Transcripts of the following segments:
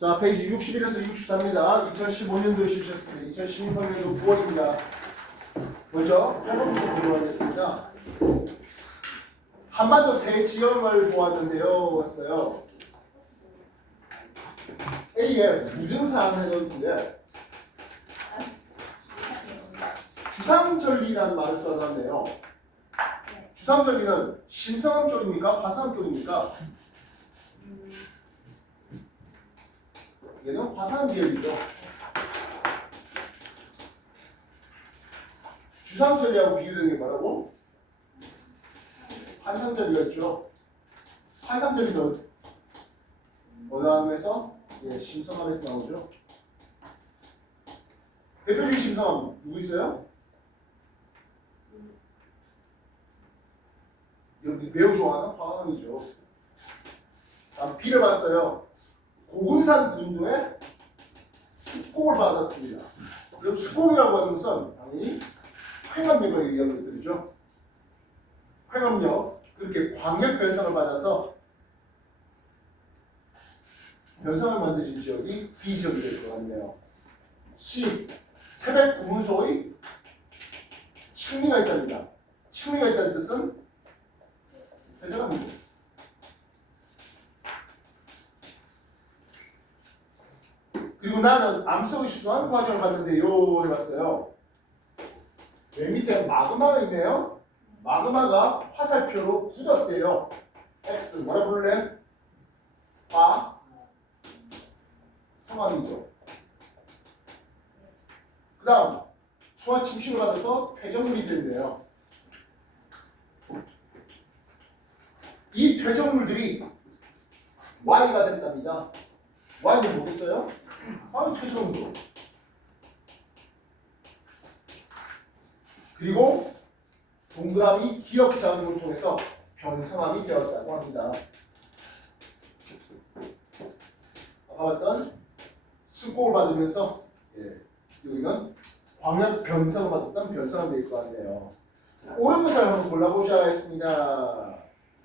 자, 페이지 61에서 64입니다. 2015년도에 실시했습니다. 2016년도 9월입니다. 먼저 8번부터 보도하겠습니다. 한반도 세 지형을 보았는데요. 왔어요. A에 무증사항을 해놓는데 주상절리라는 말을 써놨네요. 주상절리는 신성함 쪽입니까? 화성함 쪽입니까? 얘는 화산 계열이죠. 주상절리하고 비교되는 게 뭐라고? 환상절리가 있죠. 환상절리는 어느 항에서? 예, 심성함에서 나오죠. 대표적인 심성함 누구 있어요? 여기 매우 좋아하는 화강이죠. 다음 B를 봤어요. 고군산 군도에 습곡을 받았습니다. 그럼 습곡이라고 하는 것은 당연히 횡암력을 의미하는 것들이죠. 횡암력, 그렇게 광역 변성을 받아서 변성을 만드신 지역이 B 지역이 될 것 같네요. C. 태백 구문소의 층리가 있답니다. 층리가 있다는 뜻은 회전합니다. 그리고 나는 암석의 수소한 과정을 봤는데요 해봤어요. 맨 밑에 마그마가 있네요. 마그마가 화살표로 굳었대요. X 뭐라 부를래? 성함이죠. 그 다음 소화 침식을 받아서 폐정물이 된대요. 이 폐정물들이 Y가 됐답니다. Y는 뭐겠어요? 폐정물. 그리고 동그라미 기억 작용을 통해서 변성함이 되었다고 합니다. 아까 봤던 습곡을 받으면서 여기는 광역 변성을 받았던 변성함이 될 것 같네요. 옳은 것을 한번 골라보자 했습니다.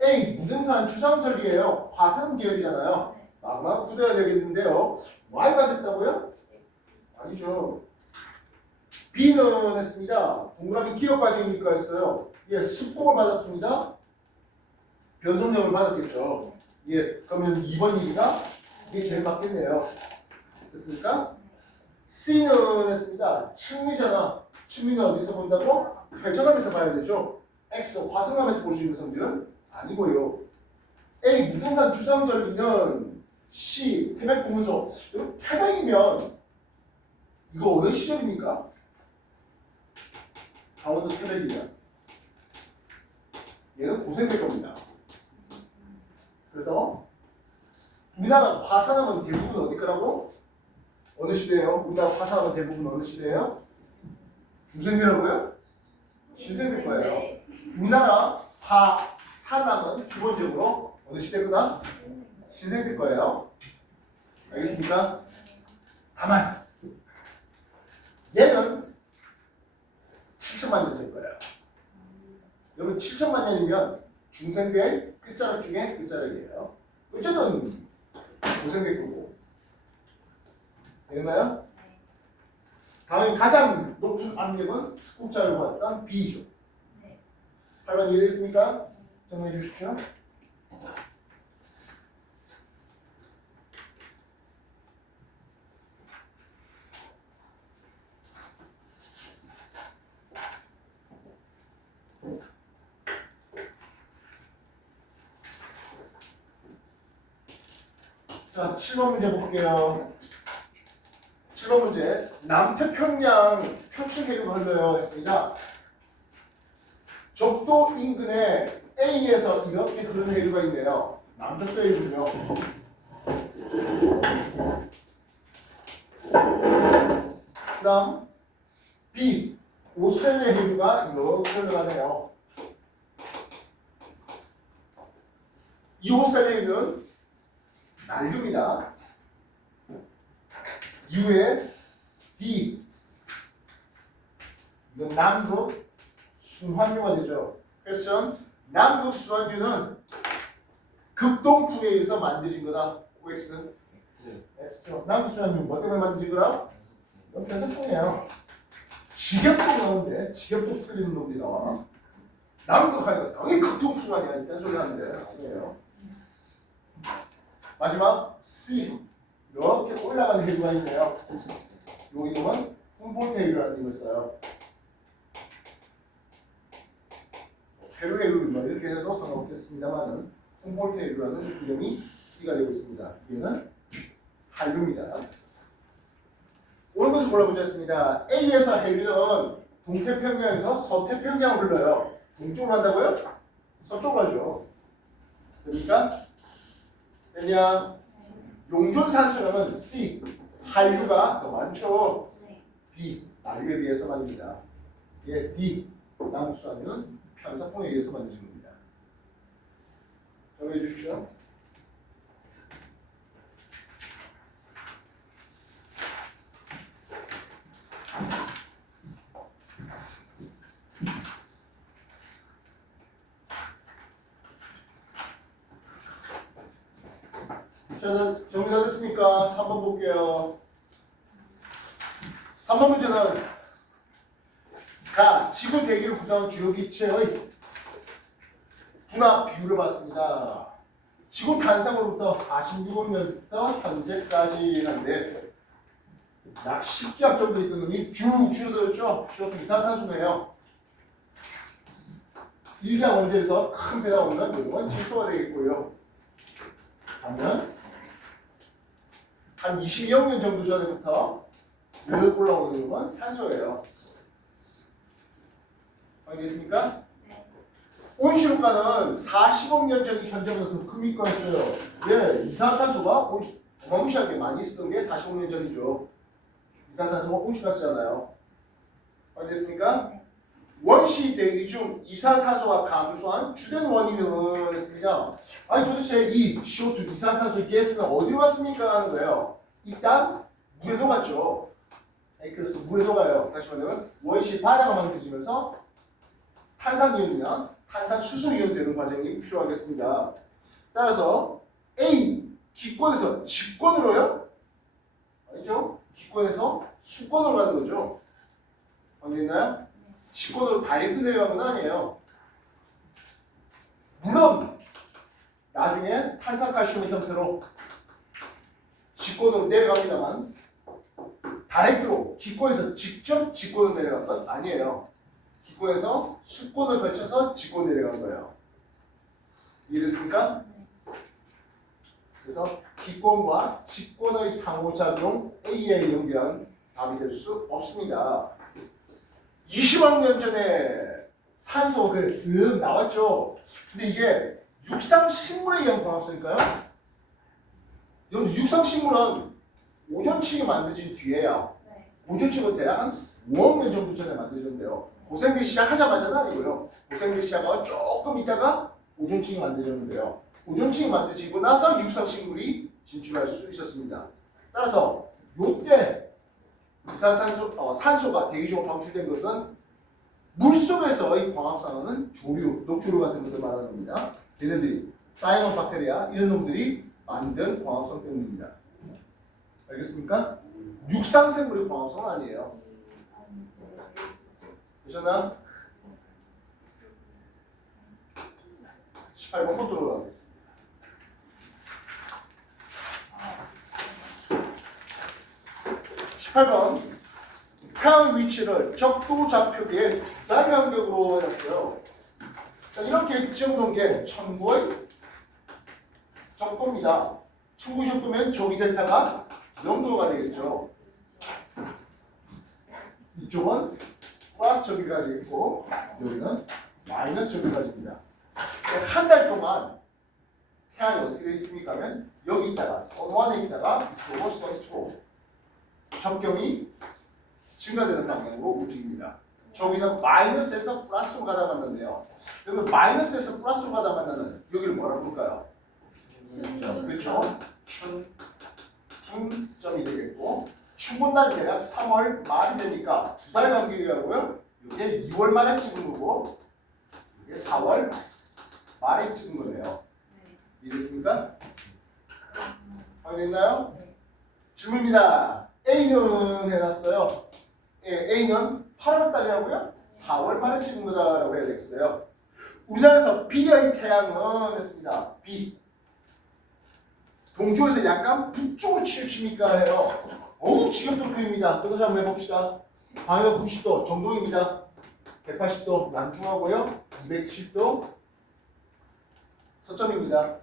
A. 무등산 주상절리예요. 화산 계열이잖아요. 마그마가 굳어야 되겠는데요. Y가 됐다고요? 아니죠. B는 했습니다. 동그라미 기억 과정이니까 했어요. 예, 습곡을 받았습니다. 변성력을 받았겠죠. 예, 그러면 2번 얘기가 이게 제일 맞겠네요. 됐습니까? C는 했습니다. 층리잖아. 층리는 어디서 본다고? 회전함에서 봐야 되죠. X, 화성함에서 볼 수 있는 성질은 아니고요. A. 무등산 주상절리는 C. 태백 구문소. 태백이면 이거 어느 시절입니까? 강원도 태백이면 얘는 고생될 겁니다. 그래서 우리나라 화산하면 대부분 어디 거라고? 어느 시대예요? 우리나라 화산하면 대부분 어느 시대예요? 중생대라고요? 신생대 거예요. 우리나라 화산하면 기본적으로 어느 시대 거다? 신생대 거예요. 알겠습니까? 다만 얘는 7천만 년 될 거예요. 여러분 7천만 년이면 중생대의 끝자락 중에 끝자락이에요. 어쨌든 고생대 거고. 되나요? 당연히 가장 높은 압력은 습곡자를 보았던 B죠. 8번 이해됐습니까? 정리해 주십시오. 자, 7번 문제 볼게요. 7번 문제. 남태평양 표층 해류가 흘러요 했습니다. 적도 인근에 A에서 이렇게 흐르는 해류가 있네요. 남적도 해류군요. 그 다음 B. 오스트레일리아 해류가 이렇게 흘러가네요. 이 오스트레일리아 해류는 난류입니다. U에 D. 이건 남극 순환류가 되죠. 퀘스천. 남극 순환류는 극동풍에 의해서 만들어진 거다. OX. X죠. 남수한유 뭐 때문에 만드신 거라? 이건 변성풍이에요. 직역도 나오는데 직역도 틀리는 놈들이 나와. 남극하니까 당연히 극동풍 아니야. 딴 소리 하는데 아니에요. 마지막 C. 이렇게 올라가는 해부가 있네요. 요 이름은 훔볼트해유라는 이름을 써요. 페루해유 뭐 이렇게 해도 상관없겠습니다만은 훔볼트해유라는 이름이 C가 되고 있습니다. 얘는 한류입니다. 오는 것을 골라보겠습니다. A에서 해류는 동태평양에서 서태평양을 흘러요. 동쪽으로 한다고요? 서쪽으로 하죠. 그러니까 왜냐? 용존산소량은 C, 한류가 더 많죠. B, 나류에 비해서 말입니다. 예, D, 남북수한유는 편사풍에 의해서 만드신 겁니다. 정리해 주십시오. 저는 정리 다 됐습니까? 3번 볼게요. 3번 문제는 가 지구 대기를 구성한 주요 기체의 분화 비율을 봤습니다. 지구 탄생으로부터 46억 년부터 현재까지 한데 약 10기압 정도 있던 놈이 쭉 줄어들었죠. 이것도 이산화탄소네요. 1기압 원자에서 큰 배가 오는 이건 질소가 되겠고요. 반면 한 22억 년 정도 전부터 쓱 올라오는 건 산소예요. 알겠습니까? 네. 온실효과는 40억 년 전이 현재보다 더 큽니까 했어요. 예, 이산화탄소가 어마무시하게 많이 쓰던 게 40억 년 전이죠. 이산화탄소가 온실가스잖아요. 알겠습니까? 네. 원시 대기 중 이산화탄소가 감소한 주된 원인은 했습니다. 아니 도대체 이 CO2 이산화탄소 가스는 어디로 갔습니까 하는 거예요. 일단 물에 녹았죠. 그래서 물에 녹아요. 다시 말하면 원시 바다가 만들어지면서 탄산이온이나 탄산수소이온 되는 과정이 필요하겠습니다. 따라서 A 기권에서 직권으로요? 아니죠? 기권에서 수권으로 가는 거죠. 알겠나요? 직권으로 다이렉트 내려간 건 아니에요. 물론 나중에 탄산칼슘의 형태로 직권으로 내려갑니다만 다이렉트로 기권에서 직접 직권으로 내려간 건 아니에요. 기권에서 수권을 거쳐서 직권 내려간 거예요. 이해됐습니까? 그래서 기권과 직권의 상호작용 A에 연결한 답이 될 수 없습니다. 20억 년 전에 산소가 쓱 나왔죠. 근데 이게 육상식물에 의한 광합성일까요? 여러분 육상식물은 오존층이 만들어진 뒤에야. 오존층은 대략 한 5억 년 정도 전에 만들어졌는데요. 고생대 시작하자마자는 아니고요. 고생대 시작하고 조금 있다가 오존층이 만들어졌는데요. 오존층이 만들어지고 나서 육상식물이 진출할 수 있었습니다. 따라서 이때 이산탄소, 산소가 대기 중으로 방출된 것은 물속에서의 광합성은 조류, 녹조류 같은 것을 말하는 겁니다. 얘네들이 사이노박테리아 이런 놈들이 만든 광합성 때문입니다. 알겠습니까? 육상생물의 광합성은 아니에요. 되셨나? 18번부터 돌아가겠습니다. 18번 태양 위치를 적도 좌표계의 두 달 간격으로 해놨어요. 자, 이렇게 적어놓은 게 천구의 적도입니다. 천구 적도면 저기 델타가 0도가 되겠죠. 이쪽은 플러스 저기가 되겠고 여기는 마이너스 저기가 됩니다. 한 달 동안 태양이 어떻게 되어 있습니까? 하면 여기 있다가 선원에 있다가 이쪽으로 선투로 적경이 증가되는 방향으로 움직입니다. 저기는 마이너스에서 플러스로 가다 만났네요. 그러면 마이너스에서 플러스로 가다 만나는 여기를 뭐라고 볼까요? 그렇죠? 춘점이 되겠고 춘분날이 대략 3월 말이 되니까 두 달 간격이라고요. 이게 2월 말에 찍은 거고 이게 4월 말에 찍은 거네요. 이해됐습니까? 확인됐나요? 질문입니다. A는 해놨어요. 예, A는 8월 달이라고요? 4월 말에 찍은 거다라고 해야 되겠어요. 우리나라에서 B의 태양은 했습니다. B. 동쪽에서 약간 북쪽으로 치우칩니까 해요. 어우 지겹도록 그립니다. 또 다시 한번 해봅시다. 방해가 90도 정동입니다. 180도 남중하고요. 210도 서점입니다.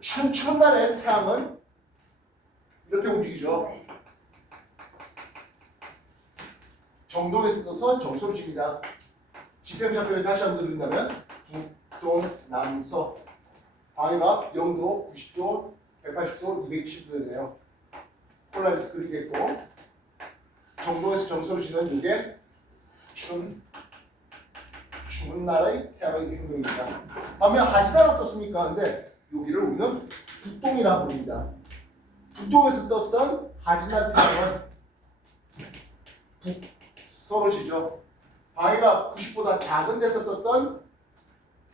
춤추는 날의 태양은 이렇게 움직이죠. 정동에서 떠서 정서로 집니다. 지평좌표를 다시 한번 드린다면 북동, 남서 방해가 0도, 90도, 180도, 220도 되네요. 폴라리스 그리겠고 정동에서 정서로 지는 이게 추운 날의 태양의 행동입니다. 반면 하지는 어떻습니까? 근데 여기를 우리는 북동이라고 부릅니다. 북동에서 떴던 하지날 태양은 북서로지죠. 방해가 90보다 작은 데서 떴던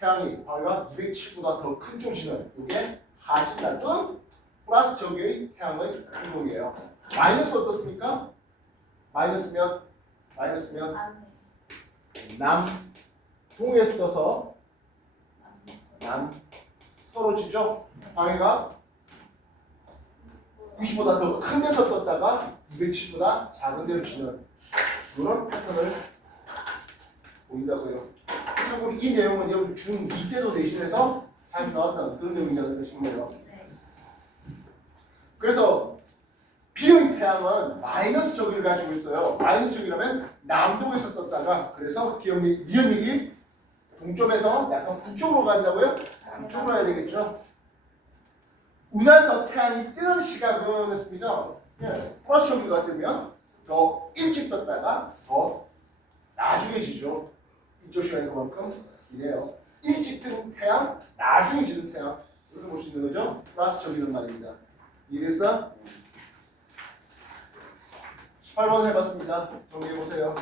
태양이 방해가 270보다 더 큰 중심은 이게 하지날 또는 플러스 적의 태양의 행동이에요. 마이너스 어떻습니까? 마이너스면 남동에서 떠서 남서로지죠. 방해가 90보다 더 큰 데서 떴다가 270보다 작은 데로 치는 이런 패턴을 보인다고요. 참고로 이 내용은 여러분 중2 때도 대신해서 잘 나왔던 그런 내용이지 않을까 싶네요. 그래서 B의 태양은 마이너스 적을 가지고 있어요. 마이너스 적이라면 남동에서 떴다가 그래서 니은익이 동쪽에서 약간 북쪽으로 간다고요? 남쪽으로 해야 되겠죠. 운하에서 태양이 뜨는 시각은 했습니다. 플러스 적이 같으면 더 일찍 떴다가 더 나중에 지죠. 이쪽 시간이 그만큼 기네요. 일찍 뜬 태양, 나중에 지는 태양 이렇게 볼 수 있는 거죠. 플러스 적이란 말입니다. 이해됐어? 18번 해봤습니다. 정리해보세요.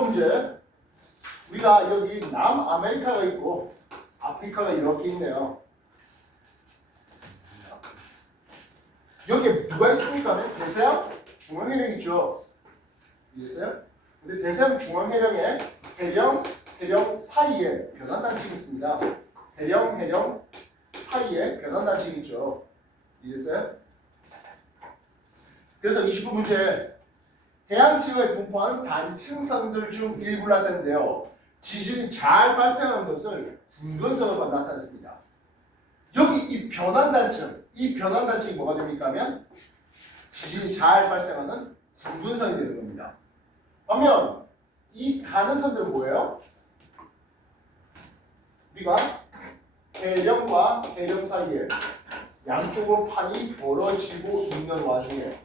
문제. 우리가 여기 남아메리카가 있고 아프리카가 이렇게 있네요. 여기에 누가 있습니까? 대서양 중앙해령 있죠. 이해했어요? 근데 대서양 중앙해령에 해령 사이에 변환단층이 있습니다. 해령 사이에 변환단층이 있죠. 이해했어요? 그래서 20번 문제. 해양지역에 분포한 단층선들 중 일부를 나타내는데요. 지진이 잘 발생하는 것을 붉은선으로 나타냈습니다. 여기 이 변환단층이 뭐가 됩니까 하면 지진이 잘 발생하는 붉은선이 되는 겁니다. 반면 이 가는 선들은 뭐예요? 우리가 해령과 해령 사이에 양쪽으로 판이 벌어지고 있는 와중에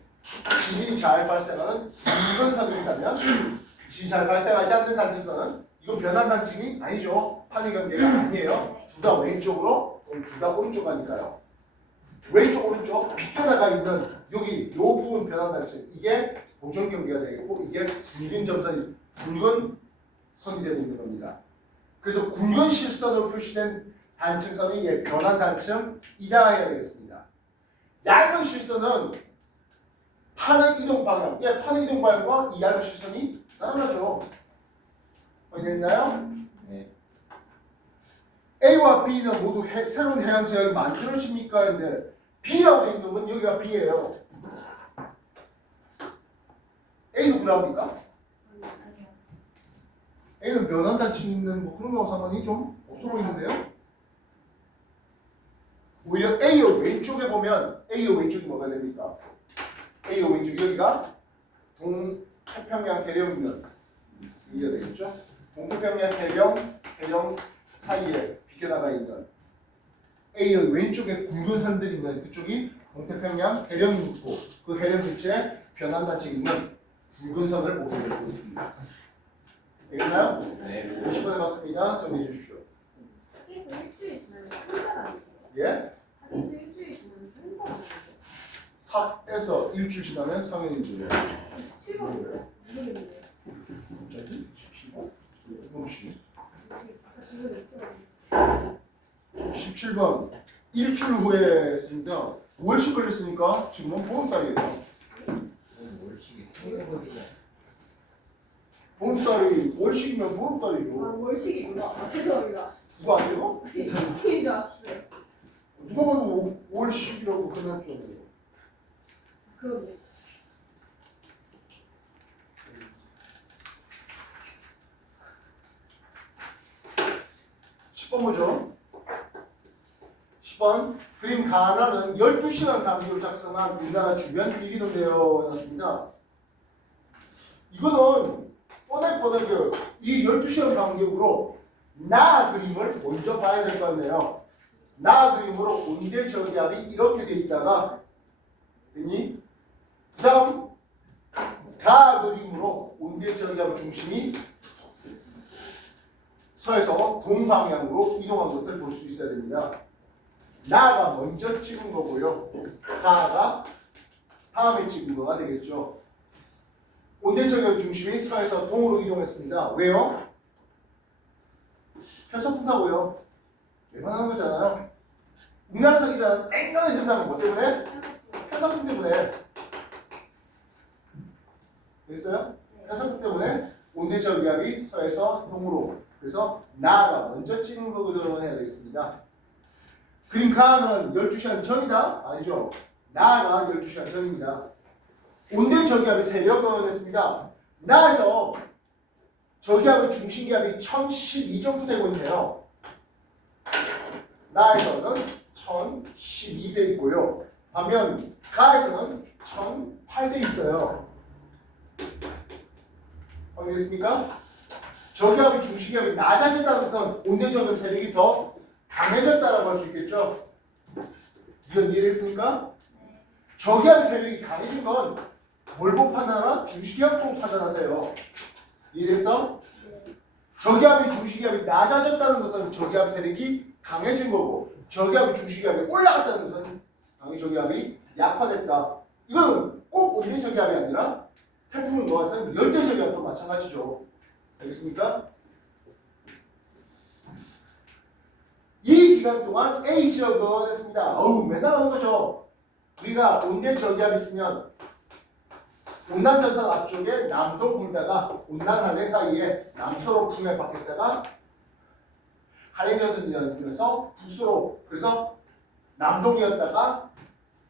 지진이 잘 발생하는 붉은 선이 있다면 지진이 잘 발생하지 않는 단층선은 이건 변환단층이 아니죠. 판이 관계가 아니에요. 둘 다 왼쪽으로 둘 다 오른쪽 가니까요. 왼쪽 오른쪽 비껴나가 있는 여기 요 부분 변환단층 이게 보정경계가 되겠고 이게 붉은 선이 되고 있는 겁니다. 그래서 굵은 실선으로 표시된 단층선이 변환단층이다 해야 되겠습니다. 얇은 실선은 판의 이동 방향, 판의 이동 방향과 이 얇은 실선이 따라가죠. 됐나요? 네. A와 B는 모두 새로운 해양 지역이 만들어집니까? 근데 B라고 되어 있는 건 여기가 B예요. A도 그럽니까? A는 변환단층 있는 뭐 그런 거하고 상관이 좀 없어 보이는데요? 오히려 A의 왼쪽에 보면 A의 왼쪽이 뭐가 됩니까? A의 왼쪽 여기가 동태평양 해령 있는 여기가 되겠죠? 동태평양 해령 사이에 비껴나가 있는 A의 왼쪽에 굵은 선들이 있는 그쪽이 동태평양 해령이 있고 그 해령 밑에 변환단층이 있는 굵은 선을 보게 되고 있습니다. 되겠나요? 네. 20번 해봤습니다. 정리해 주십시오. 사귀어서 일주일 지나면 살인범 아니에요? 예? 사귀어서 일주일 지나면 살인범 아니에요? 4에서 일주일 지나면 성인이죠. 17번이요? 모르겠는데요. 갑자기? 17번? 무슨 아까 질문 있죠? 17번 일주일 후에 했습니다. 5월씩 걸렸으니까 지금은 보름달이에요. 월식이 생각해보니까 보름달이 월식이면 아 보름달이죠. 월식이구나. 아 죄송합니다. 누가 안 돼요? 이승인 줄 알았어요. 누가 봐도 5월식이라고 끝났잖아요. 그러네. 십 번 보죠. 10번 그림 가나는 12시간 간격으로 작성한 우리나라 주변 일기로 되어 놨습니다. 이거는 뻔하게 이 12시간 간격으로 나 그림을 먼저 봐야 될 거 같네요. 나 그림으로 온대 저기압이 이렇게 돼 있다가 됐니? 그 다음 가 그림으로 온대 저기압 중심이 서에서 동방향으로 이동한 것을 볼 수 있어야 됩니다. 나가 먼저 찍은 거고요. 가가 다음에 찍은 거가 되겠죠. 온대저기압 중심이 서에서 동으로 이동했습니다. 왜요? 편서풍 타고요. 예방하는 거잖아요. 우리나라에서 일어나는 앵간한 현상은 뭐 때문에? 편서풍 때문에. 됐어요? 편서풍 때문에 온대저기압이 서에서 동으로. 그래서 나가 먼저 찍은 거거든 해야 되겠습니다. 그림 가는 12시간 전이다? 아니죠. 나가 12시간 전입니다. 온대 저기압이 세력을 했습니다. 나에서 저기압의 중심기압이 1012 정도 되고 있네요. 나에서는 1012 돼 있고요. 반면 가에서는 1008 돼 있어요. 알겠습니까? 저기압의 중심기압이 낮아진다는 것은 온대 저기압 세력이 더 강해졌다라고 할 수 있겠죠? 이건 이해됐습니까? 저기압 세력이 강해진 건 뭘 보고 판단하나? 중심기압 보고 판단하세요. 이해됐어? 저기압의 중심기압이 낮아졌다는 것은 저기압 세력이 강해진 거고 저기압의 중심기압이 올라갔다는 것은 저기압이 약화됐다. 이거는 꼭 온대 저기압이 아니라 태풍을 뭐 같은 열대 저기압도 마찬가지죠. 알겠습니까? 이 기간 동안 A 지역은 했습니다. 어우 맨날 하는 거죠. 우리가 온대 저기압이 있으면 온난전선 앞쪽에 남동 불다가 온난하늘 사이에 남서로 풍에 바뀌었다가 한해전선이 연결해서 북서로 그래서 남동이었다가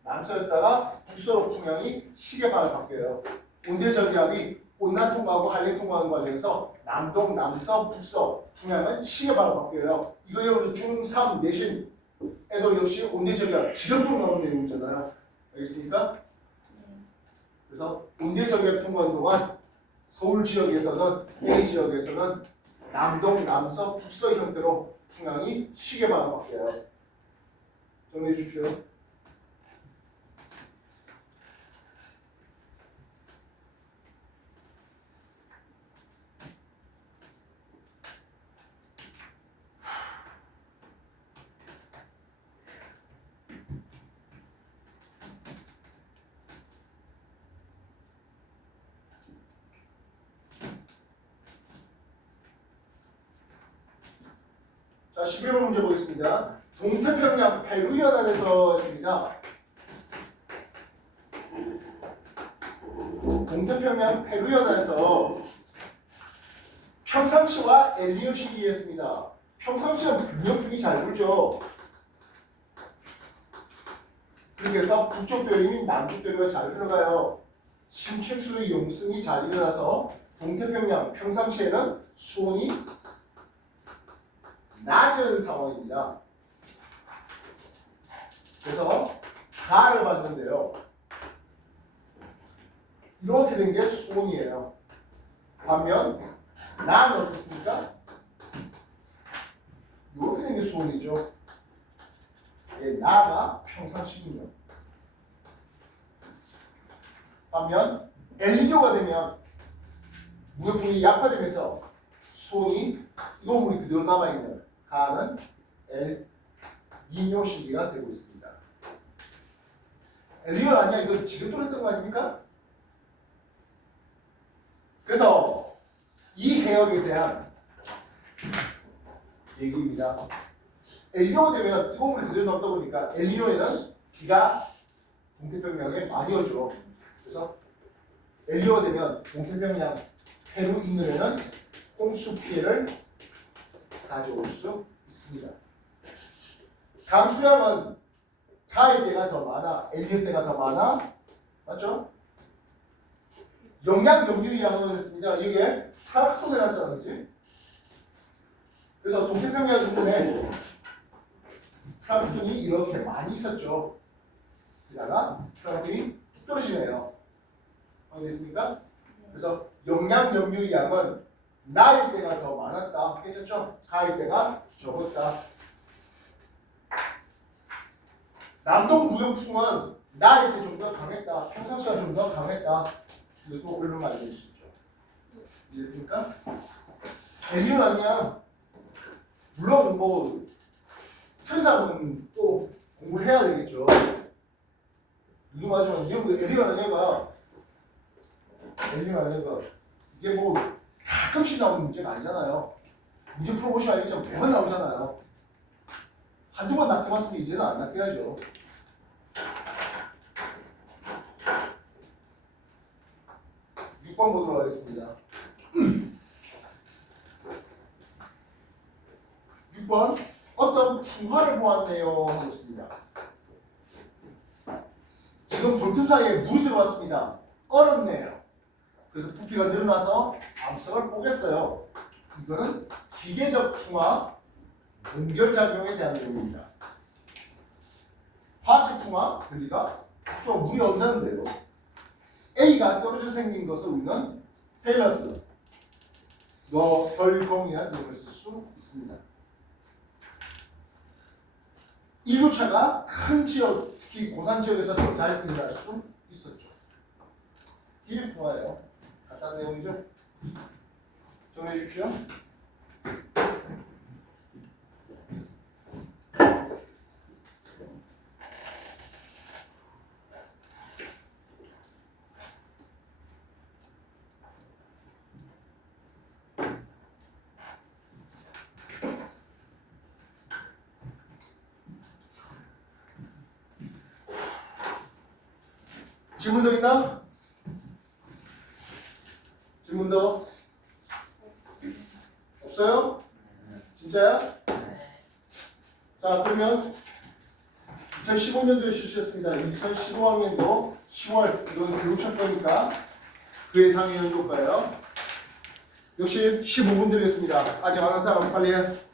남서였다가 북서로 풍향이 시계방을 바뀌어요. 온대 저기압이 온난 통과하고 한랭 통과하는 과정에서 남동, 남서, 북서 풍향은 시계방을 바뀌어요. 이거 여러분 중3 내신에도 역시 온대 저기압 지역으로 나오는 내용이잖아요. 알겠습니까? 그래서 온대 저기압 통과하는 동안 서울 지역에서는 A 지역에서는 남동, 남서, 북서 형태로 풍향이 시계방을 바뀌어요. 정리해 주십시오. 자, 11번 문제 보겠습니다. 동태평양 페루연안에서 했습니다. 동태평양 페루연안에서 평상시와 엘니뇨 시기였습니다. 평상시는 분명히 잘 불죠. 그렇게 해서 북쪽 대륙이 남쪽 대륙에 잘 흘러가요. 심층수의 용승이 잘 일어나서 동태평양 평상시에는 수온이 낮은 상황입니다. 그래서 가를 봤는데요. 이렇게 된 게 수온이에요. 반면 나는 어떻습니까? 이렇게 된 게 수온이죠. 예, 나가 평상시군요. 반면 엘니뇨가 되면 무역풍이 약화되면서 수온이 이동물이 그대로 남아있는 가는 엘 니뇨 시기가 되고 있습니다. 엘니뇨 아니야? 이거 지금 또 했던 거 아닙니까? 그래서 이 해역에 대한 얘기입니다. 엘니뇨가 되면 뜨거운 물이 그대로 넘다 보니까 엘니뇨에는 비가 동태평양에 많이 오죠. 그래서 엘니뇨가 되면 동태평양 페루 인근에는 홍수 피해를 가져올 수 있습니다. 강수량은 가을 때가 더 많아, 엘니뇨 때가 더 많아, 맞죠? 영양 용유의 양은 했습니다. 이게 타락도 해놨잖아, 그렇지? 그래서 동태평양 인근에 플랑크톤이 이렇게 많이 있었죠. 게다가 플랑크톤이 뚝 떨어지네요. 알겠습니까? 그래서 영양 염류의 양은 나일 때가 더 많았다. 괜찮죠? 가을 때가 적었다. 남동 무역풍은 나일 때 좀 더 강했다. 평상시가 좀 더 강했다. 이것도 얼른 알려줄 수 있죠. 이해했습니까? 엘니뇨 아니야. 물론 뭐 천사는 또 공부를 해야 되겠죠. 누구 맞으면 엘니뇨 아니야가 이게 뭐 가끔씩 나오는 문제가 아니잖아요. 문제 풀어보시면 알겠지만 매번 나오잖아요. 한두 번 낚여봤으면 이제는 안 낚여야죠. 번 보도록 하겠습니다. 6번 어떤 풍화를 보았네요 하고 있습니다. 지금 돌틈 사이에 물이 들어왔습니다. 얼었네요. 그래서 부피가 늘어나서 암석을 뽀겠어요. 이거는 기계적 풍화, 연결작용에 대한 내용입니다. 화학적 풍화, 그러니까 좀 물이 온다는데요. A가 떨어져 생긴 것을 우리는 테일러스, 덜공이라는 이름을 쓸 수 있습니다. 일교차가 큰 지역, 특히 고산 지역에서 더 잘 일어날 수 있었죠. 이게 풍화예요. 간단한 내용이죠. 정리해 주십시오. 질문 더 있나? 질문 더? 없어요? 진짜야? 자, 그러면 2015년도에 실시했습니다. 2015학년도 10월 이건 교육청 거니까 그에 당연히 올 거예요. 역시 15분 드리겠습니다. 아직 안 한 사람 빨리 해.